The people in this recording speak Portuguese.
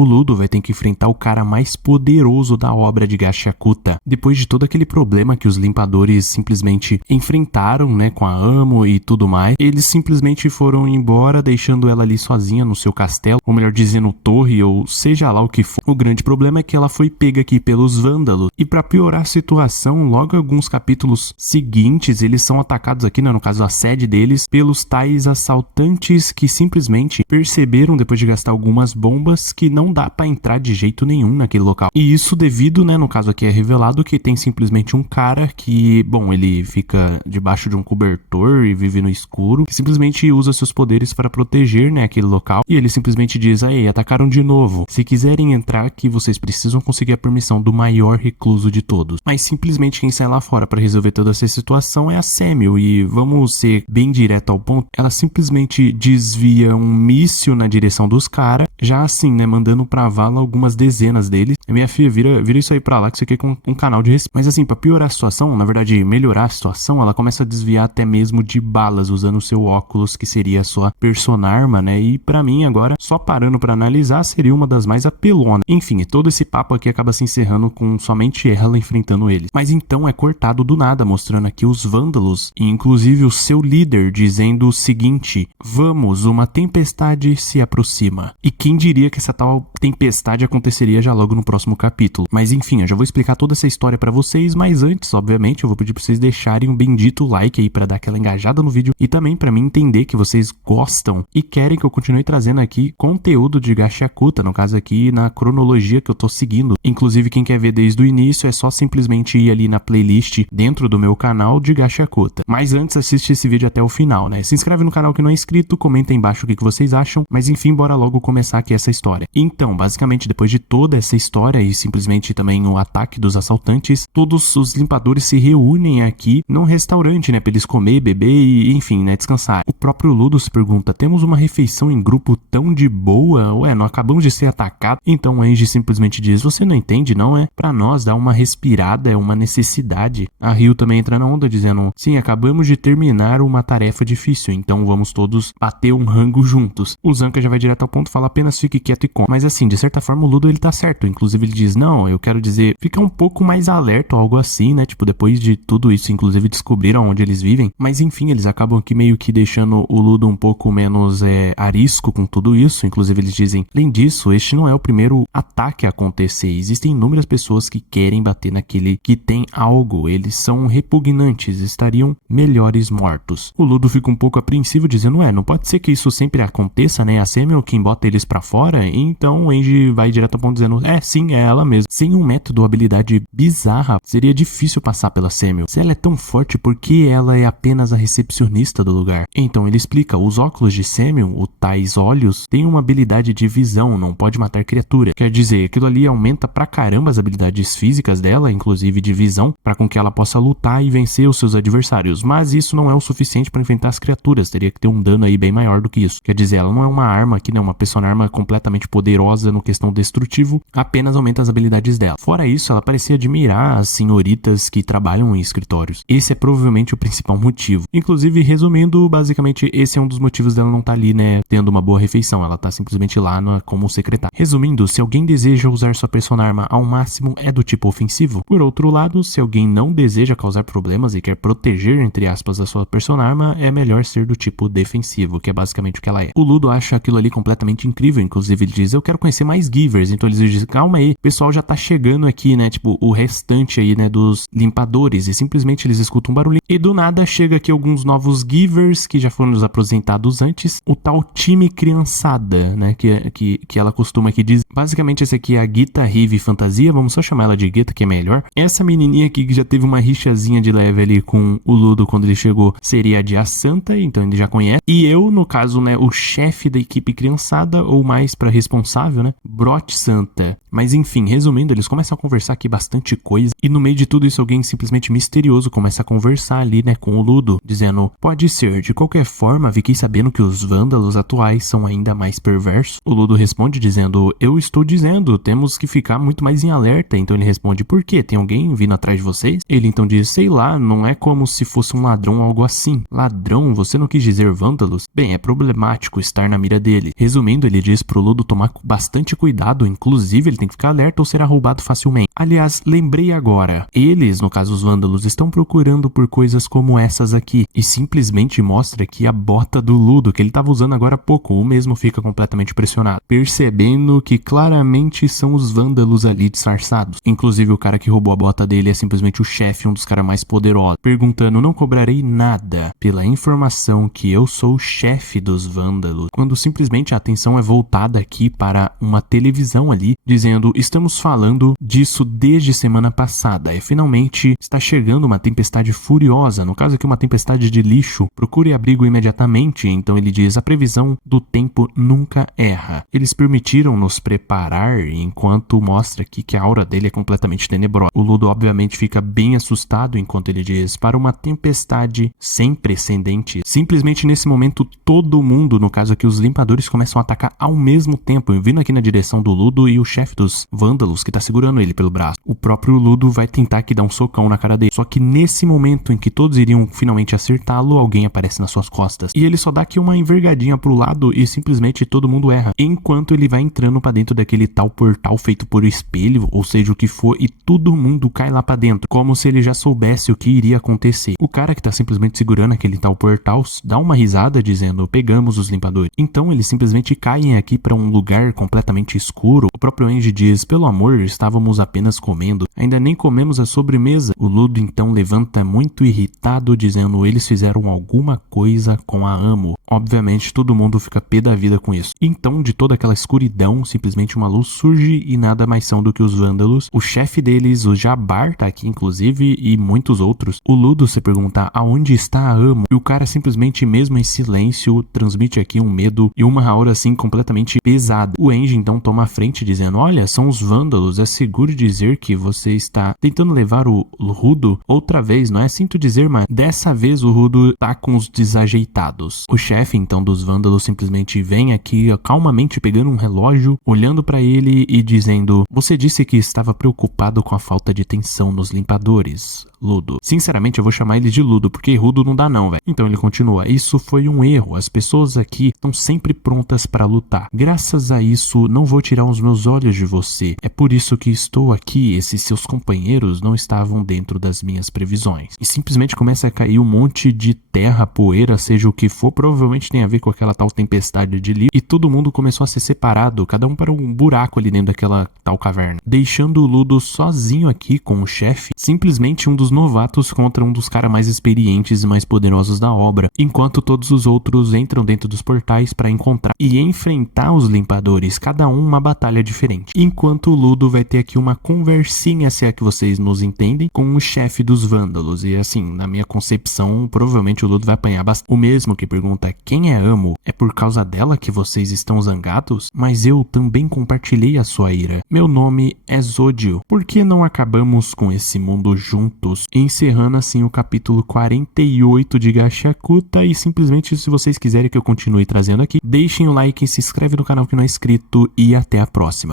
o Ludo vai ter que enfrentar o cara mais poderoso da obra de Gashakuta. Depois de todo aquele problema que os limpadores simplesmente enfrentaram, né, com a Amo e tudo mais, eles simplesmente foram embora, deixando ela ali sozinha no seu castelo, ou melhor dizendo, torre, ou seja lá o que for. O grande problema é que ela foi pega aqui pelos vândalos, e para piorar a situação, logo alguns capítulos seguintes, eles são atacados aqui, né, no caso a sede deles, pelos tais assaltantes que simplesmente perceberam, depois de gastar algumas bombas, que não dá pra entrar de jeito nenhum naquele local. E isso devido, né, no caso aqui é revelado que tem simplesmente um cara que, bom, ele fica debaixo de um cobertor e vive no escuro, que simplesmente usa seus poderes para proteger, né, aquele local, e ele simplesmente diz: aí, atacaram de novo. Se quiserem entrar aqui, vocês precisam conseguir a permissão do maior recluso de todos. Mas simplesmente quem sai lá fora para resolver toda essa situação é a Samuel, e vamos ser bem direto ao ponto, ela simplesmente desvia um míssil na direção dos caras, já assim, né, mandando pra vala algumas dezenas deles. Minha filha, vira isso aí pra lá, que isso aqui é com um canal de respeito. Mas assim, pra piorar a situação, na verdade, melhorar a situação, ela começa a desviar até mesmo de balas, usando o seu óculos, que seria a sua personarma, né, e pra mim agora, só parando pra analisar, seria uma das mais apelonas. Enfim, todo esse papo aqui acaba se encerrando com somente ela enfrentando eles. Mas então é cortado do nada, mostrando aqui os vândalos, e inclusive o seu líder, dizendo o seguinte: vamos, uma tempestade se aproxima. E quem diria que essa tal tempestade aconteceria já logo no próximo capítulo. Mas enfim, eu já vou explicar toda essa história pra vocês, mas antes, obviamente, eu vou pedir pra vocês deixarem um bendito like aí pra dar aquela engajada no vídeo, e também pra mim entender que vocês gostam e querem que eu continue trazendo aqui conteúdo de Gashakuta, no caso aqui na cronologia que eu tô seguindo. Inclusive, quem quer ver desde o início é só simplesmente ir ali na playlist dentro do meu canal de Gashakuta. Mas antes, assiste esse vídeo até o final, né? Se inscreve no canal que não é inscrito, comenta aí embaixo o que vocês acham, mas enfim, bora logo começar aqui essa história. Então, basicamente, depois de toda essa história e simplesmente também o ataque dos assaltantes, todos os limpadores se reúnem aqui num restaurante, né, pra eles comer, beber e, enfim, né, descansar. O próprio Ludo se pergunta: temos uma refeição em grupo tão de boa? Ué, não acabamos de ser atacados? Então o Angie simplesmente diz: você não entende, não é? Pra nós, dar uma respirada é uma necessidade. A Ryu também entra na onda, dizendo: sim, acabamos de terminar uma tarefa difícil, então vamos todos bater um rango juntos. O Zanka já vai direto ao ponto, fala: apenas fique quieto e come. Mas assim, de certa forma o Ludo ele tá certo, inclusive ele diz: não, eu quero dizer, fica um pouco mais alerta ou algo assim, né, tipo, depois de tudo isso, inclusive descobriram onde eles vivem, mas enfim, eles acabam aqui meio que deixando o Ludo um pouco menos arisco com tudo isso. Inclusive eles dizem: além disso, este não é o primeiro ataque a acontecer, existem inúmeras pessoas que querem bater naquele que tem algo, eles são repugnantes, estariam melhores mortos. O Ludo fica um pouco apreensivo, dizendo: não pode ser que isso sempre aconteça, né, a Samuel quem bota eles pra fora. Então o Angie vai direto ao ponto, dizendo: sim, é ela mesma. Sem um método ou habilidade bizarra, seria difícil passar pela Samuel. Se ela é tão forte, por que ela é apenas a recepcionista do lugar? Então ele explica: os óculos de Samuel, os tais olhos, têm uma habilidade de visão, não pode matar criatura. Quer dizer, aquilo ali aumenta pra caramba as habilidades físicas dela, inclusive de visão, para com que ela possa lutar e vencer os seus adversários. Mas isso não é o suficiente para enfrentar as criaturas, teria que ter um dano aí bem maior do que isso. Quer dizer, ela não é uma arma aqui, não, uma personarma completamente poderosa no questão destrutivo, apenas aumenta as habilidades dela. Fora isso, ela parecia admirar as senhoritas que trabalham em escritórios. Esse é provavelmente o principal motivo. Inclusive, resumindo, basicamente esse é um dos motivos dela não tá ali, né, tendo uma boa refeição. Ela tá simplesmente lá como secretária. Resumindo, se alguém deseja usar sua personarma ao máximo, é do tipo ofensivo. Por outro lado, se alguém não deseja causar problemas e quer proteger, entre aspas, a sua personarma, é melhor ser do tipo defensivo, que é basicamente o que ela é. O Ludo acha aquilo ali completamente incrível, inclusive ele diz: eu quero conhecer mais Givers. Então eles dizem: calma aí, o pessoal já tá chegando aqui, né, tipo, o restante aí, né, dos limpadores, e simplesmente eles escutam um barulhinho, e do nada chega aqui alguns novos Givers que já foram nos apresentados antes, o tal time criançada, né, que ela costuma aqui dizer. Basicamente esse aqui é a Gita Rive Fantasia, vamos só chamar ela de Gita, que é melhor. Essa menininha aqui que já teve uma rixazinha de leve ali com o Ludo quando ele chegou, seria a Dia Santa, então ele já conhece. E eu, no caso, né, o chefe da equipe criançada, ou mais pra responsável, né, Brot Santa. Mas Mas enfim, resumindo, eles começam a conversar aqui bastante coisa, e no meio de tudo isso alguém simplesmente misterioso começa a conversar ali, né, com o Ludo, dizendo: pode ser, de qualquer forma, fiquei sabendo que os vândalos atuais são ainda mais perversos. O Ludo responde dizendo: eu estou dizendo, temos que ficar muito mais em alerta. Então ele responde: por quê? Tem alguém vindo atrás de vocês? Ele então diz: sei lá, não é como se fosse um ladrão ou algo assim. Ladrão? Você não quis dizer vândalos? Bem, é problemático estar na mira dele. Resumindo, ele diz pro Ludo tomar bastante cuidado, inclusive ele tem que ficar alerta ou será roubado facilmente. Aliás, lembrei agora, eles, no caso os vândalos, estão procurando por coisas como essas aqui, e simplesmente mostra aqui a bota do Ludo, que ele estava usando agora há pouco. O mesmo fica completamente impressionado, percebendo que claramente são os vândalos ali disfarçados. Inclusive o cara que roubou a bota dele é simplesmente o chefe, um dos caras mais poderosos, perguntando: não cobrarei nada pela informação que eu sou o chefe dos vândalos, quando simplesmente a atenção é voltada aqui para uma televisão ali, dizendo: estamos falando disso desde semana passada, e finalmente está chegando uma tempestade furiosa, no caso aqui uma tempestade de lixo, procure abrigo imediatamente. Então ele diz: a previsão do tempo nunca erra. Eles permitiram nos preparar, enquanto mostra aqui que a aura dele é completamente tenebrosa. O Ludo obviamente fica bem assustado enquanto ele diz: para uma tempestade sem precedentes. Simplesmente nesse momento todo mundo, no caso aqui os limpadores, começam a atacar ao mesmo tempo, vindo aqui na direção do Ludo e o chefe dos vândalos que tá segurando ele pelo braço. O próprio Ludo vai tentar aqui dar um socão na cara dele, só que nesse momento em que todos iriam finalmente acertá-lo, alguém aparece nas suas costas e ele só dá aqui uma envergadinha pro lado e simplesmente todo mundo erra, enquanto ele vai entrando pra dentro daquele tal portal feito por espelho, ou seja, o que for, e todo mundo cai lá pra dentro, como se ele já soubesse o que iria acontecer. O cara que tá simplesmente segurando aquele tal portal dá uma risada dizendo: pegamos os limpadores. Então eles simplesmente caem aqui pra um lugar completamente escuro. O próprio Angie diz: pelo amor, estávamos apenas comendo, ainda nem comemos a sobremesa. O Ludo então levanta muito irritado dizendo: eles fizeram alguma coisa com a Amo. Obviamente todo mundo fica pé da vida com isso. Então de toda aquela escuridão simplesmente uma luz surge e nada mais são do que os vândalos. O chefe deles, o Jabbar, tá aqui inclusive, e muitos outros. O Ludo se pergunta: aonde está a Amo? E o cara simplesmente, mesmo em silêncio, transmite aqui um medo e uma aura assim completamente pesada. O Angie então toma a frente dizendo: olha, são os vândalos, é seguro dizer que você está tentando levar o Rudo outra vez, não é? Sinto dizer, mas dessa vez o Rudo tá com os desajeitados. O chefe então dos vândalos simplesmente vem aqui calmamente pegando um relógio, olhando pra ele e dizendo: você disse que estava preocupado com a falta de tensão nos limpadores, Ludo. Sinceramente eu vou chamar ele de Ludo, porque Rudo não dá não, velho. Então ele continua: isso foi um erro, as pessoas aqui estão sempre prontas para lutar. Graças a isso não vou tirar os meus olhos de você, é por isso que estou aqui. Esses seus companheiros não estavam dentro das minhas previsões. E simplesmente começa a cair um monte de terra, poeira, seja o que for, provavelmente tem a ver com aquela tal tempestade de livro, e todo mundo começou a ser separado, cada um para um buraco ali dentro daquela tal caverna, deixando o Ludo sozinho aqui com o chefe, simplesmente um dos novatos contra um dos caras mais experientes e mais poderosos da obra, enquanto todos os outros entram dentro dos portais para encontrar e enfrentar os limpadores, cada um uma batalha diferente. Enquanto o Ludo vai ter aqui uma conversinha, se é que vocês nos entendem, com o chefe dos vândalos, e assim, na minha concepção, provavelmente o Ludo vai apanhar bastante. O mesmo que pergunta: quem é Amo? É por causa dela que vocês estão zangados? Mas eu também compartilhei a sua ira. Meu nome é Zódio. Por que não acabamos com esse mundo juntos? Encerrando assim o capítulo 48 de Gachakuta. E simplesmente, se vocês quiserem que eu continue trazendo aqui, deixem o like, se inscreve no canal que não é inscrito e até a próxima.